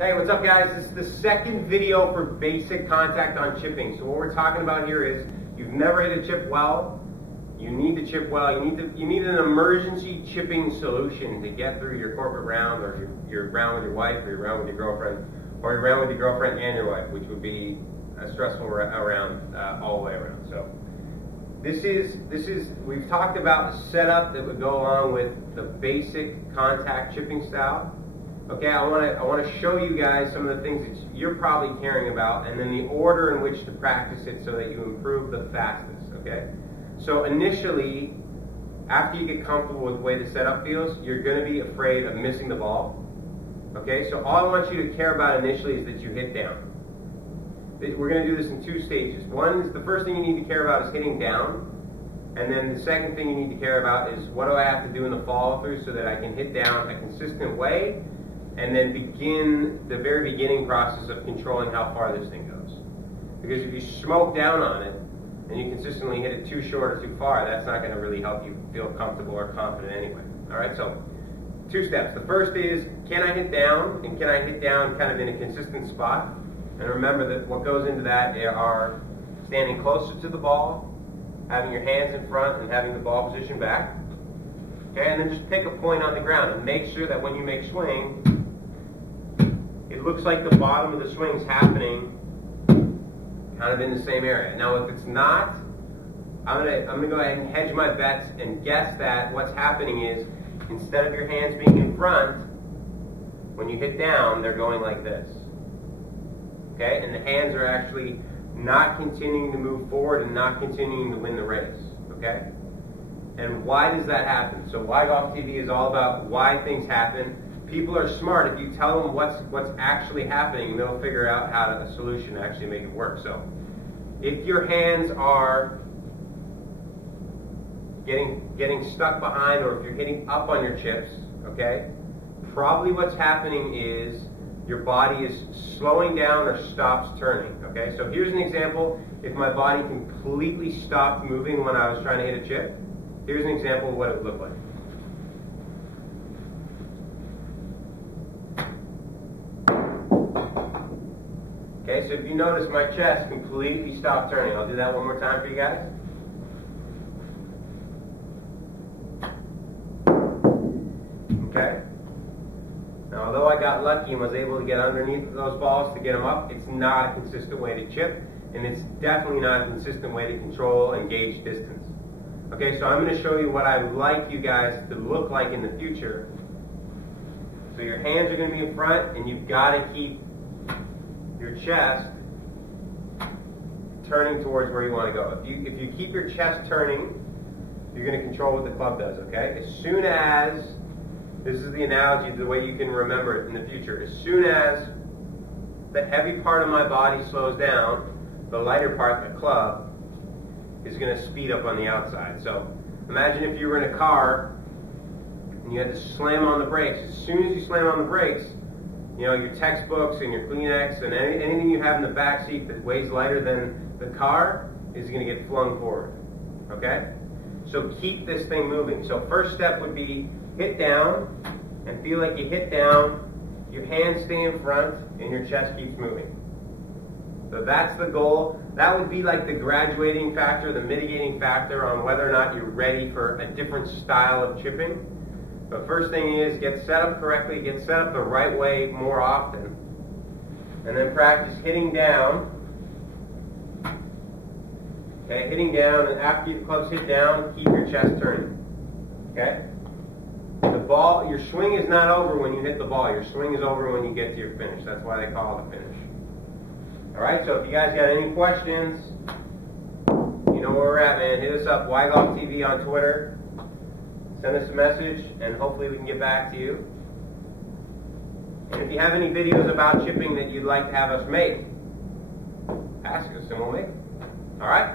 Hey, what's up guys? This is the second video for basic contact on chipping. So what we're talking about here is you've never hit a chip well, you need to chip well, you need an emergency chipping solution to get through your corporate round, or your round with your wife, or your round with your girlfriend, or your round with your girlfriend and your wife, which would be a stressful round all the way around. So we've talked about the setup that would go along with the basic contact chipping style. Okay, I want to show you guys some of the things that you're probably caring about, and then the order in which to practice it so that you improve the fastest. Okay, so initially, after you get comfortable with the way the setup feels, you're going to be afraid of missing the ball. Okay, so all I want you to care about initially is that you hit down. We're going to do this in two stages. One is the first thing you need to care about is hitting down. And then the second thing you need to care about is what do I have to do in the follow through so that I can hit down a consistent way and then begin the very beginning process of controlling how far this thing goes. Because if you smoke down on it and you consistently hit it too short or too far, that's not going to really help you feel comfortable or confident anyway. Alright, so two steps. The first is, can I hit down, and can I hit down kind of in a consistent spot? And remember that what goes into that are standing closer to the ball, having your hands in front and having the ball position back. Okay, and then just pick a point on the ground and make sure that when you make swing, it looks like the bottom of the swing is happening kind of in the same area. Now if it's not, I'm gonna go ahead and hedge my bets and guess that what's happening is, instead of your hands being in front, when you hit down, they're going like this. Okay, and the hands are actually not continuing to move forward and not continuing to win the race. Okay, and why does that happen? So Why Golf TV is all about why things happen. People are smart. If you tell them what's actually happening, they'll figure out a solution to actually make it work. So if your hands are getting stuck behind, or if you're hitting up on your chips, okay, probably what's happening is your body is slowing down or stops turning. Okay, so here's an example. If my body completely stopped moving when I was trying to hit a chip, here's an example of what it would look like. Okay, so if you notice, my chest completely stopped turning. I'll do that one more time for you guys. Okay. Now, although I got lucky and was able to get underneath those balls to get them up, it's not a consistent way to chip, and it's definitely not a consistent way to control and gauge distance. Okay, so I'm going to show you what I'd like you guys to look like in the future. So your hands are going to be in front, and you've got to keep your chest turning towards where you want to go. If you keep your chest turning, you're going to control what the club does, okay? As soon as, this is the analogy, the way you can remember it in the future, as soon as the heavy part of my body slows down, the lighter part, the club, is going to speed up on the outside. So imagine if you were in a car and you had to slam on the brakes. As soon as you slam on the brakes, you know, your textbooks and your Kleenex and anything you have in the back seat that weighs lighter than the car is going to get flung forward. Okay? So keep this thing moving. So first step would be hit down and feel like you hit down, your hands stay in front, and your chest keeps moving. So that's the goal. That would be like the graduating factor, the mitigating factor on whether or not you're ready for a different style of chipping. But first thing is, get set up correctly, get set up the right way more often, and then practice hitting down. Okay, hitting down, and after your clubs hit down, keep your chest turning. Okay? The ball, your swing is not over when you hit the ball. Your swing is over when you get to your finish. That's why they call it a finish. Alright, so if you guys got any questions, you know where we're at, man. Hit us up, Why Golf TV on Twitter. Send us a message, and hopefully we can get back to you. And if you have any videos about chipping that you'd like to have us make, ask us and we'll make them. Alright?